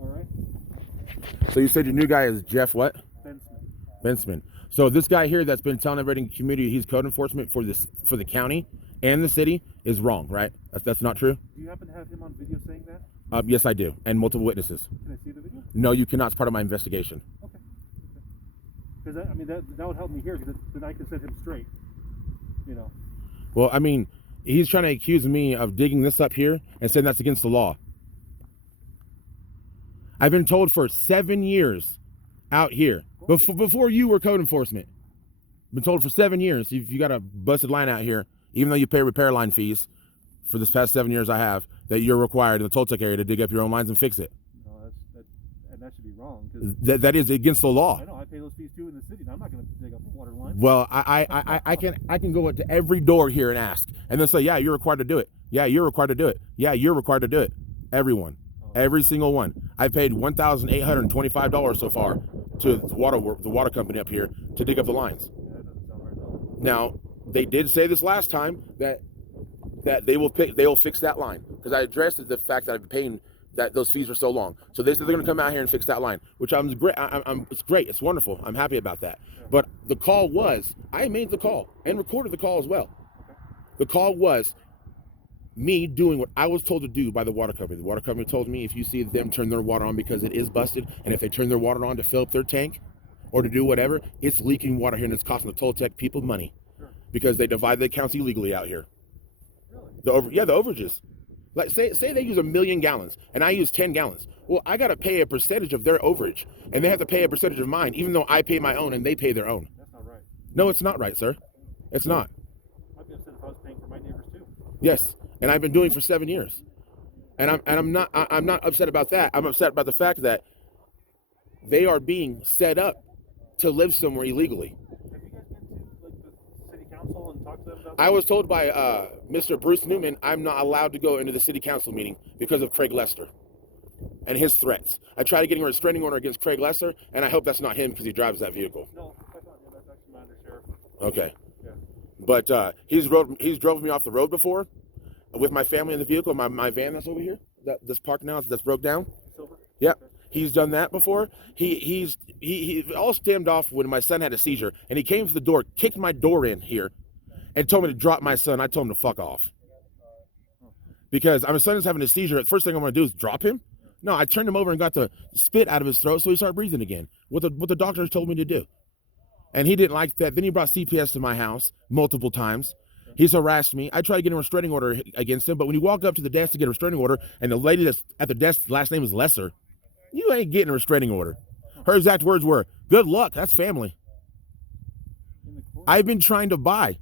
All right. So you said your new guy is Jeff what? Bensman. So this guy here that's been telling everybody in the community he's code enforcement for the county and the city is wrong, right? That's not true? Do you happen to have him on video saying that? Yes, I do, and multiple witnesses. Can I see the video? No, you cannot. It's part of my investigation. Okay. Because I mean that would help me here, because then I can set him straight. You know. Well, I mean, he's trying to accuse me of digging this up here and saying that's against the law. I've been told for 7 years out here, before you were code enforcement, been told for 7 years, if you got a busted line out here, even though you pay repair line fees for this past 7 years I have, that you're required in the Toltec area to dig up your own lines and fix it. No, and that should be wrong. That is against the law. I know, I pay those fees too in the city, and I'm not going to dig up a water line. Well, I can go to every door here and ask, and they'll say, yeah, you're required to do it. Yeah, you're required to do it. Yeah, you're required to do it. Everyone. Every single one. I paid $1,825 so far to the water company up here to dig up the lines. Yeah, that doesn't sound right at all. Now, they did say this last time that they will fix that line, because I addressed the fact that I've been paying those fees for so long. So they said they're going to come out here and fix that line, which it's great. It's wonderful. I'm happy about that. But the call was, I made the call and recorded the call as well. The call was me doing what I was told to do by the water company. The water company told me if you see them turn their water on because it is busted, and if they turn their water on to fill up their tank or to do whatever, it's leaking water here and it's costing the Toltec people money because they divide the accounts illegally out here. Really? The overages. Like say they use 1 million gallons and I use 10 gallons. Well, I got to pay a percentage of their overage, and they have to pay a percentage of mine, even though I pay my own and they pay their own. That's not right. No, it's not right, sir. It's not. I'd be upset if I was paying for my neighbors too. Yes, and I've been doing it for 7 years, and I'm not upset about that. I'm upset about the fact that they are being set up to live somewhere illegally. Have you guys been to like the city council and talked to them about I that? was told by Mr. Bruce Newman I'm not allowed to go into the city council meeting because of Craig Lester and his threats. I tried to get a restraining order against Craig Lester, and I hope that's not him because he drives that vehicle. No, that's not him. That's actually my undersheriff. Okay. Yeah. But he's drove me off the road before with my family in the vehicle, my van that's over here, that's parked now, that's broke down. Silver? Yep. Okay. He's done that before. He all stemmed off when my son had a seizure, and he came to the door, kicked my door in here, and told me to drop my son. I told him to fuck off. Because my son is having a seizure. The first thing I'm going to do is drop him. No, I turned him over and got the spit out of his throat so he started breathing again. What the doctors told me to do. And he didn't like that. Then he brought CPS to my house multiple times. He's harassed me. I tried to get a restraining order against him, but when you walk up to the desk to get a restraining order and the lady that's at the desk, last name is Lesser, you ain't getting a restraining order. Her exact words were, good luck, that's family. I've been trying to buy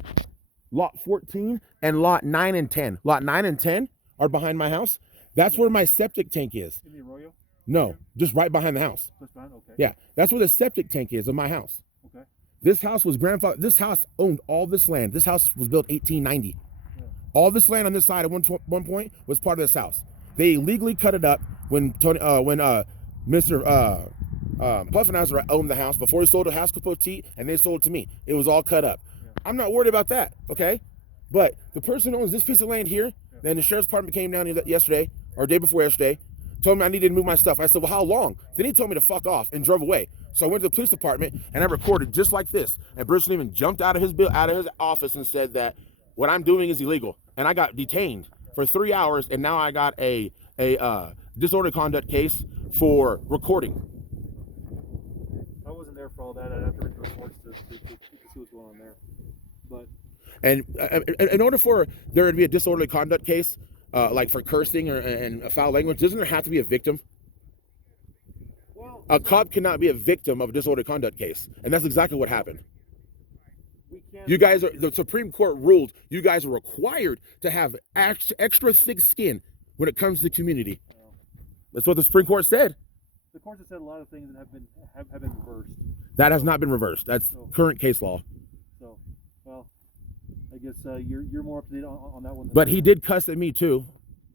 lot 14 and lot 9 and 10. Lot 9 and 10 are behind my house. That's where my septic tank is. In the Arroyo? No, just right behind the house. Just behind? Okay. Yeah, that's where the septic tank is of my house. Okay. This house was this house owned all this land. This house was built 1890. Yeah. All this land on this side at one point was part of this house. They illegally cut it up when Mr. Puffernazer owned the house before he sold to Haskell Poteet, and they sold it to me. It was all cut up. Yeah. I'm not worried about that, okay? But the person who owns this piece of land here, then the sheriff's department came down here yesterday, or day before yesterday, told me I needed to move my stuff. I said, well, how long? Then he told me to fuck off and drove away. So I went to the police department and I recorded just like this. And Bruce Newman jumped out of his office and said that what I'm doing is illegal. And I got detained for 3 hours, and now I got a disorderly conduct case for recording. I wasn't there for all that. I'd have to read the reports to see what's going on there. But and in order for there to be a disorderly conduct case, like for cursing and foul language, doesn't there have to be a victim? Well, a cop cannot be a victim of a disorderly conduct case, and that's exactly what happened. The Supreme Court ruled you guys are required to have extra thick skin when it comes to the community. That's what the Supreme Court said. The courts have said a lot of things that have been reversed. That has not been reversed. That's current case law. So, well, I guess you're more up to date on that one. But he did cuss at me too,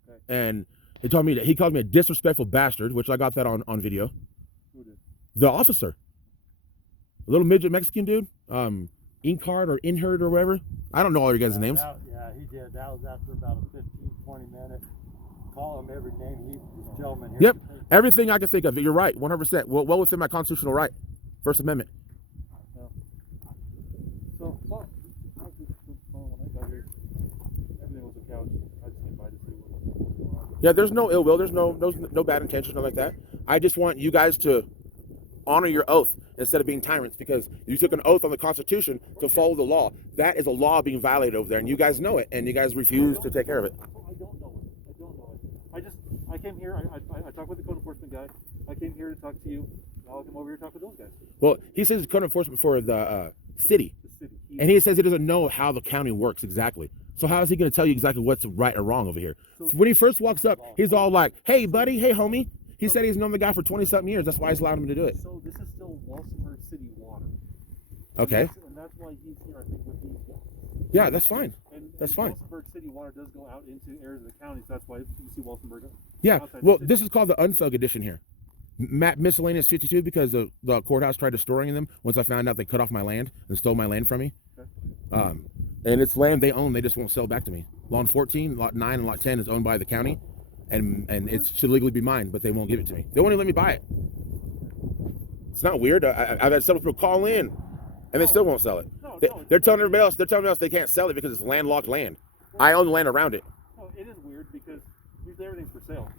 okay. And he called me a disrespectful bastard, which I got that on video. Who did? The officer, a little midget Mexican dude, Inkard or Inherd or whatever. I don't know all your guys' names. Yeah, he did. That was after about a 15, 20 minute call him every name. This gentleman here. Yep. Everything I can think of. You're right. 100%. Well within my constitutional right. First Amendment. So, well, when I got here, everything was a couch. I just came by to see what was going on. Yeah, there's no ill will. There's no bad intention or like that. I just want you guys to honor your oath instead of being tyrants, because you took an oath on the Constitution to follow the law. That is a law being violated over there, and you guys know it, and you guys refuse to take care of it. I don't know it. I came here. I talked with the code enforcement guy. I came here to talk to you. Now I'll come over here and talk with those guys. Well, he says code enforcement for the city, The city. and he says he doesn't know how the county works exactly. So how is he going to tell you exactly what's right or wrong over here? When he first walks up, he's all like, "Hey, buddy. Hey, homie." He said he's known the guy for 20-something years. That's why he's allowed him to do it. So this is still Walsenburg City water. Okay. And that's why he's here, I think, with these guys. Yeah, that's fine. And That's fine. Walsenburg City water does go out into areas of the county, so that's why you see Walsenburg. Yeah. outside Well, the city. this is called the Unthug edition here. Miscellaneous 52, because the courthouse tried destroying them once I found out they cut off my land and stole my land from me. Okay. And it's land they own, they just won't sell back to me. Lot 14, Lot 9, and Lot 10 is owned by the county, and it should legally be mine, but they won't give it to me. They won't even let me buy it. It's not weird. I've had several people call in, and they still won't sell it. No, They're telling everybody else. They're telling us they can't sell it because it's landlocked land. I own the land around it. No, it is weird because usually everything's for sale.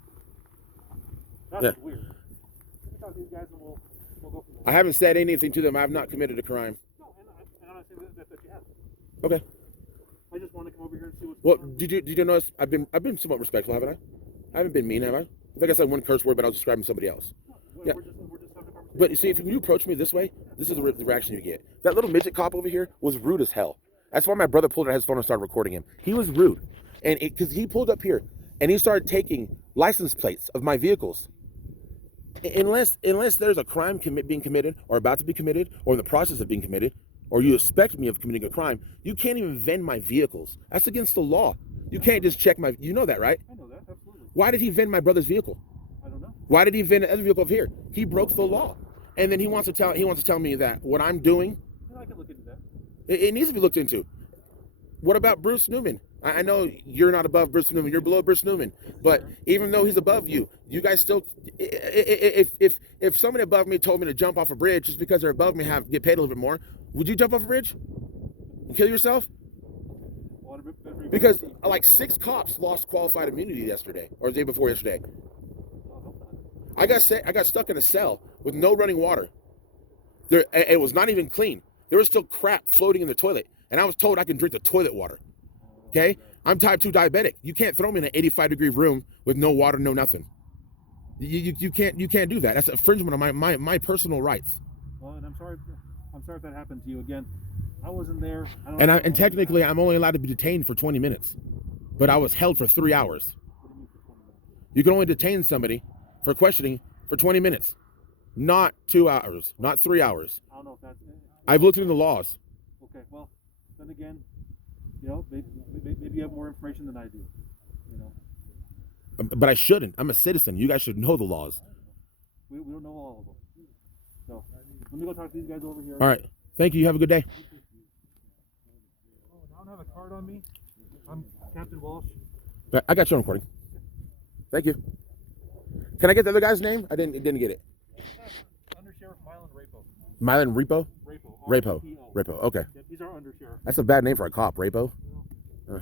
That's Yeah. weird. Let me talk to these guys and we'll go from I there. haven't said anything to them. I have not committed a crime. No, and I'm not saying that you have. Okay. I just want to come over here and see what's Well, going on. did you notice I've been somewhat respectful, haven't I? I haven't been mean, have I? I think I said one curse word, but I was describing somebody else. No, yeah. We're just having a conversation. But you see, if you approach me this way, this is the reaction you get. That little midget cop over here was rude as hell. That's why my brother pulled out his phone and started recording him. He was rude, and because he pulled up here and he started taking license plates of my vehicles. Unless there's a crime being committed, or about to be committed, or in the process of being committed, or you suspect me of committing a crime, you can't even vend my vehicles. That's against the law. You can't just check my. You know that, right? I know that, absolutely. Why did he vend my brother's vehicle? I don't know. Why did he vend another vehicle over here? He broke the law, and then he wants to tell me that what I'm doing, Yeah, I can look into that. it needs to be looked into. What about Bruce Newman? I know you're not above Bruce Newman. You're below Bruce Newman. But even though he's above you, you guys still. If somebody above me told me to jump off a bridge just because they're above me, get paid a little bit more, would you jump off a bridge and kill yourself? Well, every- Because like 6 cops lost qualified immunity yesterday or the day before yesterday. I hope not. I got stuck in a cell with no running water. It was not even clean. There was still crap floating in the toilet, and I was told I can drink the toilet water. Okay, I'm type 2 diabetic. You can't throw me in an 85-degree room with no water, no nothing. You can't do that. That's infringement of my personal rights. Well, and I'm sorry if that happened to you again. I wasn't there. And technically, I'm only allowed to be detained for 20 minutes, but I was held for 3 hours. What do you mean for 20 minutes? You can only detain somebody for questioning for 20 minutes, not 2 hours, not 3 hours. I don't know if that's. I've looked into the laws. Okay, well, then again, you know, maybe you have more information than I do. You know, But I shouldn't. I'm a citizen. You guys should know the laws. we don't know all of them. So let me go talk to these guys over here. All right. Thank you. Have a good day. Oh, I don't have a card on me. I'm Captain Walsh. I got you on recording. Thank you. Can I get the other guy's name? I didn't get it. Under Sheriff Mylan Rapo. Mylan Repo? Rapo. Rapo. R-A-P-O. Rapo. Okay. Yep, he's our under sheriff. That's a bad name for a cop, Rapo. Well, Uh.